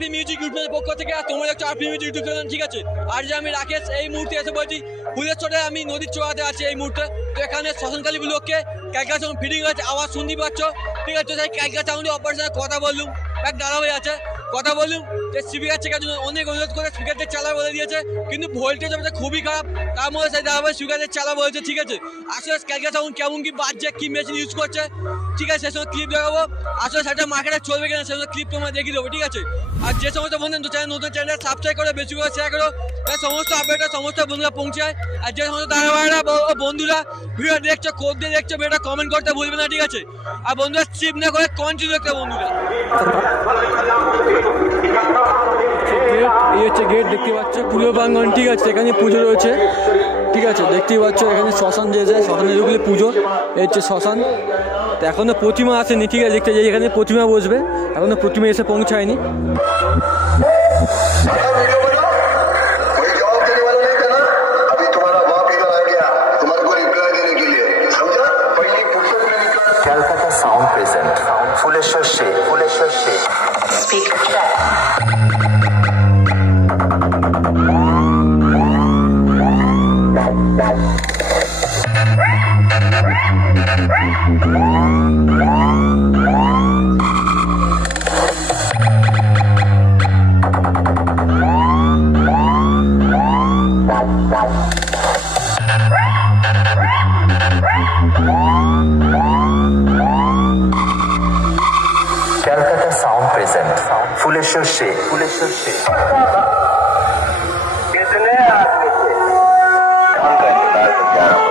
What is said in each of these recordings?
RP music ইউটিউবের পক্ষ থেকে, আর তোমরা দেখছো আরপি মিউজিক ইউটিউব চ্যানেল, ঠিক আছে। আর যে আমি রাকেশ এই মুহূর্তে এসে বলছি ফুলেশ্বরে, আমি নদীর চড়াতে আছি এই মুহূর্তে। তো এখানে শ্মশানকালী ব্লককে ক্যালকা সাউন্ড ফিটিং হয়েছে, আওয়াজ শুনতে পাচ্ছ, ঠিক আছে। সেই ক্যালকা সাউন্ডের অপারেশনের কথা বললুম, এক দাদা হয়ে আছে, কথা বললুম যে স্পিকার চেকার জন্য অনেক অনুরোধ করে স্পিকারদের চালা বলে দিয়েছে, কিন্তু ভোল্টেজ আমাদের খুবই খারাপ। তার মধ্যে সেই দাদা ভাই স্পিকারদের চালা বলেছে, ঠিক আছে। আসলে ক্যালকা সাউন্ড কেমন কি বাজছে, কি মেশিন ইউজ করছে, ঠিক আছে, সেই সময় ক্লিপ দেখাবো। আসলে সেটা মার্কেটে চলবে কিনা সেই ক্লিপ তোমার দেখিয়ে দেবো, ঠিক আছে। আর যে সমস্ত বন্ধু নতুন চ্যানেল সাবস্ক্রাইব করে বেশি করে শেয়ার করো, সমস্ত আপডেটটা সমস্ত বন্ধুরা পৌঁছায়। আর যে সমস্ত দাদা ভাইরা বন্ধুরা ভিডিও দেখছো, কোড দিয়ে দেখছো, ভিডিওটা কমেন্ট করতে ভুলবে না, ঠিক আছে। আর বন্ধুরা স্কিপ না করে কন্টিনিউ একটা বন্ধুরা। এই হচ্ছে গেট, দেখতে পাচ্ছ পূর্ব প্রাঙ্গণ, ঠিক আছে। এখানে পুজো রয়েছে, ঠিক আছে, দেখতেই পাচ্ছ। এখানে শ্মশান যে যায়, শ্মশানে ঢুকলে পুজো, এই হচ্ছে শ্মশান। তো এখনো প্রতিমা আসেনি, ঠিক আছে, দেখতে যাই এখানে প্রতিমা বসবে, এখনো প্রতিমা এসে পৌঁছায়নি। Calcutta Sound present Fuleshwar She Speaker check. Calcutta Sound present Fuleshwar She कितने आदमी थे उनका इंतजार कर जा रहा हूं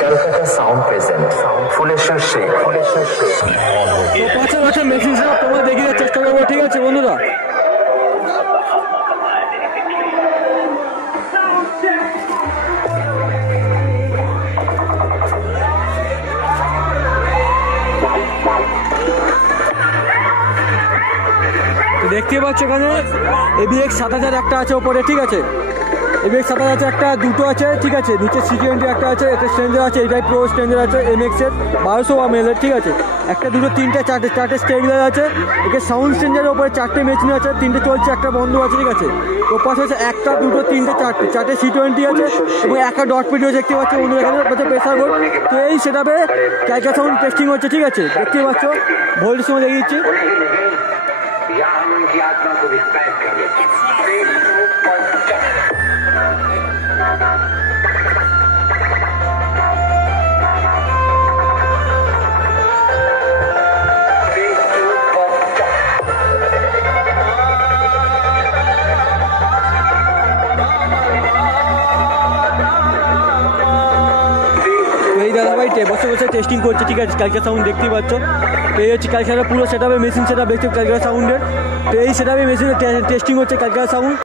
Calcutta Sound present Fuleshwar She তো পাঁচটা মেশিন সব তোমরা দেখিয়ে চেষ্টা করবো, ঠিক আছে বন্ধুরা। দেখতে পাচ্ছ এখানে ABX 7000 একটা আছে ওপরে, ঠিক আছে। ABX 7000 একটা দুটো আছে, ঠিক আছে। নিচে C20 একটা আছে, এটা স্ট্রেঞ্জার আছে, এটাই প্রো স্ট্রেঞ্জার আছে MX এর 1200 mAh, ঠিক আছে। একটা দুটো তিনটে চারটে স্টেবিলার আছে। একে সাউন্ড স্ট্রেঞ্জারের উপরে 4টে মেশিন আছে, 3টে চলছে, একটা বন্ধ আছে, ঠিক আছে। তো পাশে হচ্ছে একটা দুটো তিনটে চারটে C20 আছে এবং একটা ডট পিডিও দেখতে পাচ্ছ বন্ধু, এখানে হচ্ছে প্রেসার বোর্ড। তো এই সেটাপে ক্যালকা সাউন্ড টেস্টিং হচ্ছে, ঠিক আছে। দেখতে পাচ্ছ ভোল্টের সময় দেখিয়ে দিচ্ছি। हम उनकी आत्मा को विस्तार करेंगे দাদা ভাই বসে বসে টেস্টিং করছে, ঠিক আছে। ক্যালকা সাউন্ড দেখতেই পাচ্ছ। তো এই হচ্ছে ক্যালকাটা পুরো সেটআপে মেশিন সেটআপ দেখতে ক্যালকা সাউন্ডের। তো এই সেটআপে মেশিনের টেস্টিং হচ্ছে ক্যালকা সাউন্ড।